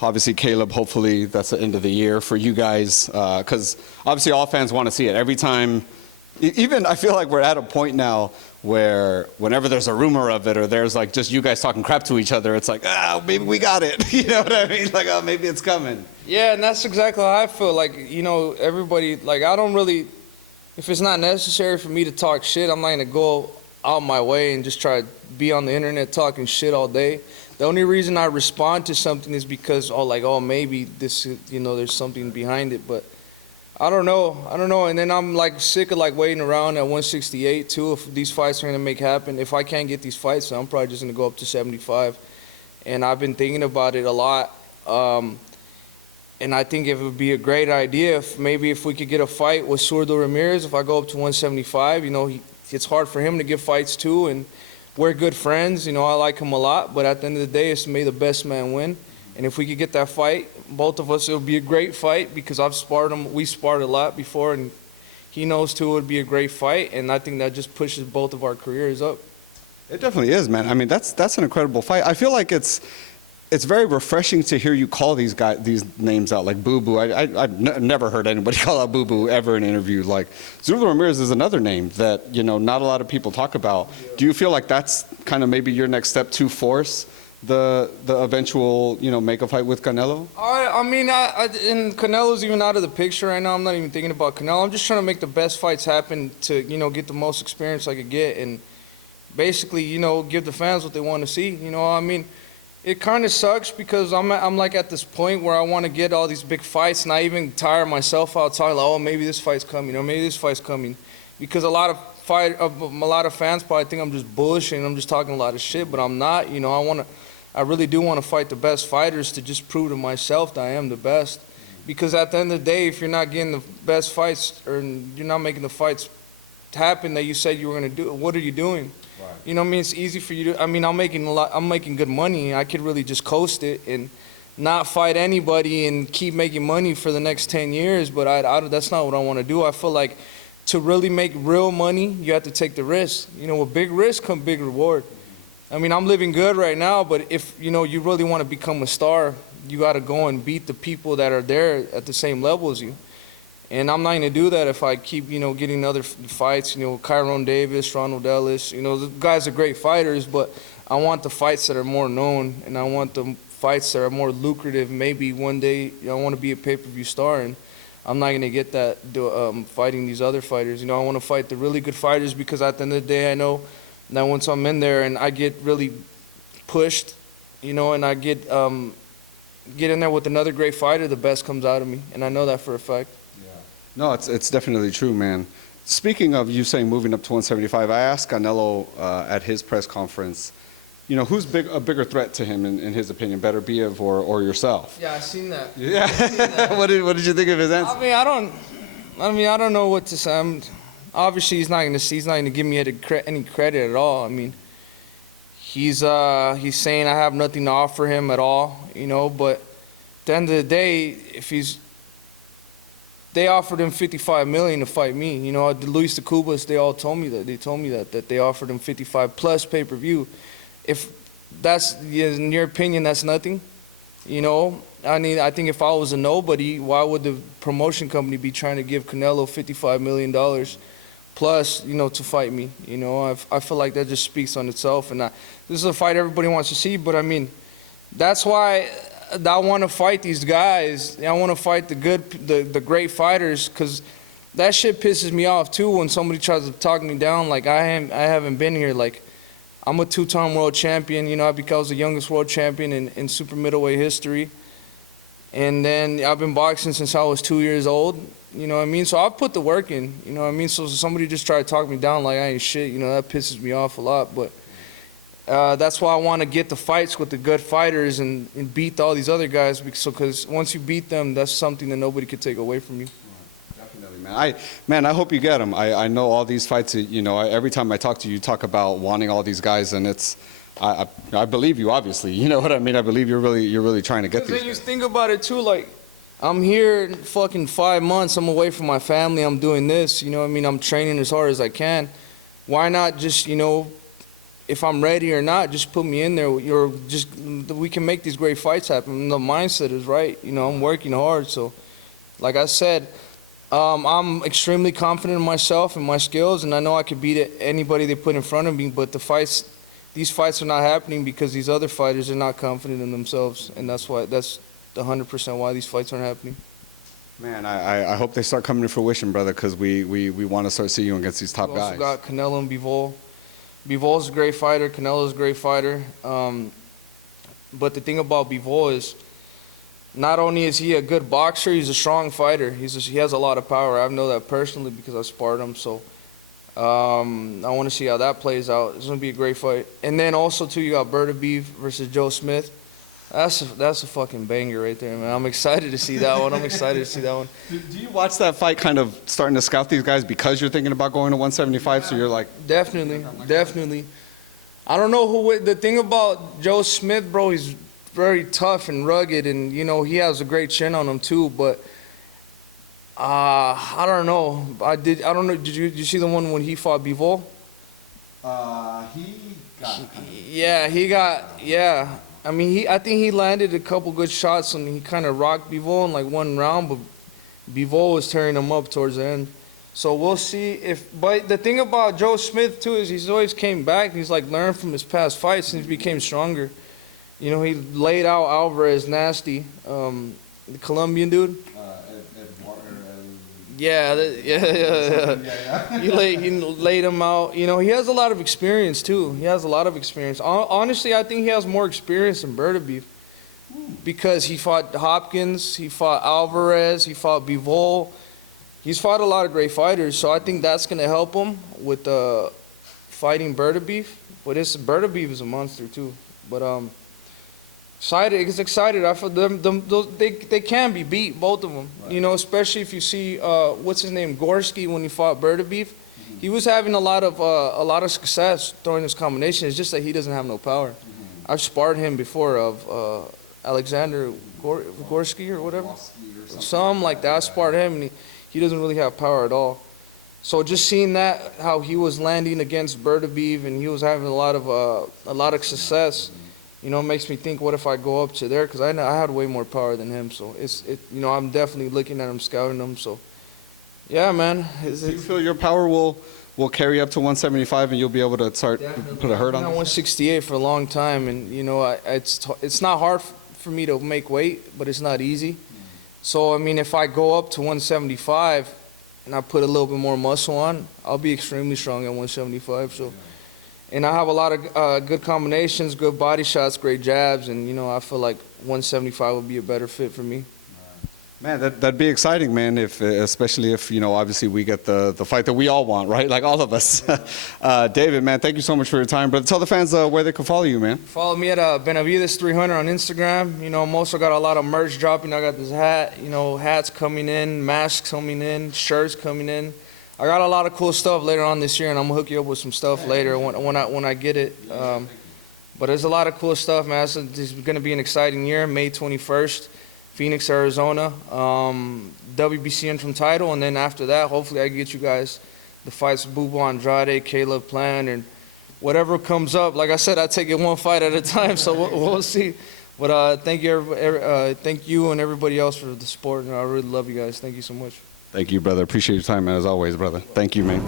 obviously Caleb, hopefully that's the end of the year for you guys, because obviously all fans want to see it. Every time, even I feel like we're at a point now where whenever there's a rumor of it or there's like just you guys talking crap to each other, it's like, maybe we got it. You know what I mean? Like, oh, maybe it's coming. Yeah, and that's exactly how I feel. Like, you know, everybody, like, I don't really, if it's not necessary for me to talk shit, I'm not going to go out my way and just try to be on the internet talking shit all day. The only reason I respond to something is because, maybe this, you know, there's something behind it. But I don't know. And then I'm like sick of like waiting around at 168 too. If these fights are gonna make happen, if I can't get these fights, I'm probably just gonna go up to 75. And I've been thinking about it a lot. And I think it would be a great idea if we could get a fight with Zurdo Ramirez. If I go up to 175, you know, it's hard for him to get fights too, and we're good friends. You know, I like him a lot. But at the end of the day, it's may the best man win. And if we could get that fight, both of us, it would be a great fight because I've sparred him. We sparred a lot before, and he knows too it would be a great fight. And I think that just pushes both of our careers up. It definitely is, man. I mean, that's an incredible fight. I feel like it's very refreshing to hear you call these names out, like Boo Boo. I've never heard anybody call out Boo Boo ever in an interview. Like Zurdo Ramirez is another name that, you know, not a lot of people talk about. Yeah. Do you feel like that's kind of maybe your next step to force the eventual, you know, make a fight with Canelo? I mean, and Canelo's even out of the picture right now. I'm not even thinking about Canelo. I'm just trying to make the best fights happen to, you know, get the most experience I could get and basically, you know, give the fans what they want to see. You know, I mean, it kind of sucks because I'm like at this point where I want to get all these big fights and I even tire myself out talking like, oh, maybe this fight's coming or maybe this fight's coming, because a lot of fans probably think I'm just bullshitting, I'm just talking a lot of shit, but I'm not. You know, I really do want to fight the best fighters to just prove to myself that I am the best. Because at the end of the day, if you're not getting the best fights or you're not making the fights happen that you said you were going to do, what are you doing? Right. You know what I mean? It's easy for you to, I mean, I'm making good money. I could really just coast it and not fight anybody and keep making money for the next 10 years, but that's not what I want to do. I feel like to really make real money, you have to take the risk. You know, with big risk comes big reward. I mean, I'm living good right now, but if, you know, you really want to become a star, you got to go and beat the people that are there at the same level as you. And I'm not going to do that if I keep, you know, getting other fights, you know, Kyron Davis, Ronald Ellis. You know, the guys are great fighters, but I want the fights that are more known, and I want the fights that are more lucrative. Maybe one day, you know, I want to be a pay-per-view star, and I'm not going to get that fighting these other fighters. You know, I want to fight the really good fighters because at the end of the day, I know that once I'm in there and I get really pushed, you know, and I get in there with another great fighter, the best comes out of me, and I know that for a fact. Yeah. No, it's definitely true, man. Speaking of you saying moving up to 175, I asked Canelo at his press conference, you know, who's a bigger threat to him in his opinion, Benavidez or yourself? Yeah, I've seen that. Yeah. Seen that. What did you think of his answer? I don't know what to say. Obviously, he's not going to give me any credit at all. I mean, he's saying I have nothing to offer him at all, you know. But at the end of the day, they offered him $55 million to fight me. You know, Luis de Cubas, they all told me that. They told me that they offered him 55 plus pay-per-view. If that's, in your opinion, that's nothing, you know. I mean, I think if I was a nobody, why would the promotion company be trying to give Canelo $55 million plus, you know, to fight me? You know, I feel like that just speaks on itself. And this is a fight everybody wants to see, but I mean, that's why I want to fight these guys. I want to fight the great fighters, because that shit pisses me off too when somebody tries to talk me down. Like I haven't been here. Like I'm a two-time world champion. You know, I was the youngest world champion in super middleweight history. And then I've been boxing since I was 2 years old, you know what I mean? So I've put the work in, you know what I mean? So somebody just tried to talk me down like I ain't shit, you know, that pisses me off a lot. But that's why I want to get the fights with the good fighters and beat all these other guys, because once you beat them, that's something that nobody could take away from you. Definitely, man. I hope you get them. I know all these fights, you know, every time I talk to you, you talk about wanting all these guys, and it's, I believe you, obviously. You know what I mean? I believe you're really trying to get these guys. Then you think about it too, like, I'm here in fucking 5 months, I'm away from my family, I'm doing this, you know what I mean? I'm training as hard as I can. Why not just, you know, if I'm ready or not, just put me in there. We can make these great fights happen. The mindset is right. You know, I'm working hard. So, like I said, I'm extremely confident in myself and my skills, and I know I could beat anybody they put in front of me. But these fights are not happening because these other fighters are not confident in themselves, and that's 100% why these fights aren't happening. Man, I hope they start coming to fruition, brother, because we want to start seeing you against these top We guys. also got Canelo and Bivol. Bivol's a great fighter. Canelo's a great fighter. But the thing about Bivol is, not only is he a good boxer, he's a strong fighter. He has a lot of power. I know that personally because I sparred him. So I want to see how that plays out. It's going to be a great fight. And then also, too, you got Benavidez versus Joe Smith. That's a fucking banger right there, man. I'm excited to see that one. Do you watch that fight kind of starting to scout these guys because you're thinking about going to 175? So you're like, Definitely. I don't know the thing about Joe Smith, bro. He's very tough and rugged, and you know he has a great chin on him too. But I don't know. I don't know. Did you see the one when he fought Bivol? Yeah. I mean, I think he landed a couple good shots and he kind of rocked Bivol in like one round, but Bivol was tearing him up towards the end. So we'll see but the thing about Joe Smith too is he's always came back. He's like learned from his past fights and he became stronger. You know, he laid out Alvarez nasty, the Colombian dude. Yeah. He laid him out. You know, he has a lot of experience too. Honestly, I think he has more experience than Benavidez because he fought Hopkins, he fought Alvarez, he fought Bivol. He's fought a lot of great fighters, so I think that's gonna help him with fighting Benavidez. But Benavidez is a monster too. But excited. I feel they can be beat, both of them. Right. You know, especially if you see what's his name, Gorski, when he fought Benavidez. Mm-hmm. He was having a lot of success throwing his combination. It's just that he doesn't have no power. Mm-hmm. I've sparred him before of Alexander Gorski or whatever, something like that. I sparred him and he doesn't really have power at all. So just seeing that, how he was landing against Benavidez and he was having a lot of success. You know, it makes me think, what if I go up to there? Because I had way more power than him. So you know, I'm definitely looking at him, scouting him. So, yeah, man. Do you feel your power will carry up to 175 and you'll be able to start put a hurt on? I've been at 168 for a long time, and you know, it's not hard for me to make weight, but it's not easy. So I mean, if I go up to 175 and I put a little bit more muscle on, I'll be extremely strong at 175. So. And I have a lot of good combinations, good body shots, great jabs, and you know I feel like 175 would be a better fit for me. Man, that'd be exciting, man. Especially if you know, obviously we get the fight that we all want, right? Like all of us. David, man, thank you so much for your time, brother. Tell the fans where they can follow you, man. Follow me at Benavidez 300 on Instagram. You know, I'm also got a lot of merch dropping. I got this hat, you know, hats coming in, masks coming in, shirts coming in. I got a lot of cool stuff later on this year, and I'm gonna hook you up with some stuff later when I get it. But there's a lot of cool stuff, man. This is gonna be an exciting year. May 21st, Phoenix, Arizona. WBC interim title, and then after that, hopefully I can get you guys the fights with Bubo Andrade, Caleb Plant, and whatever comes up. Like I said, I take it one fight at a time, so we'll see. But thank you and everybody else for the support, and I really love you guys. Thank you so much. Thank you, brother. Appreciate your time, man, as always, brother. Thank you, man.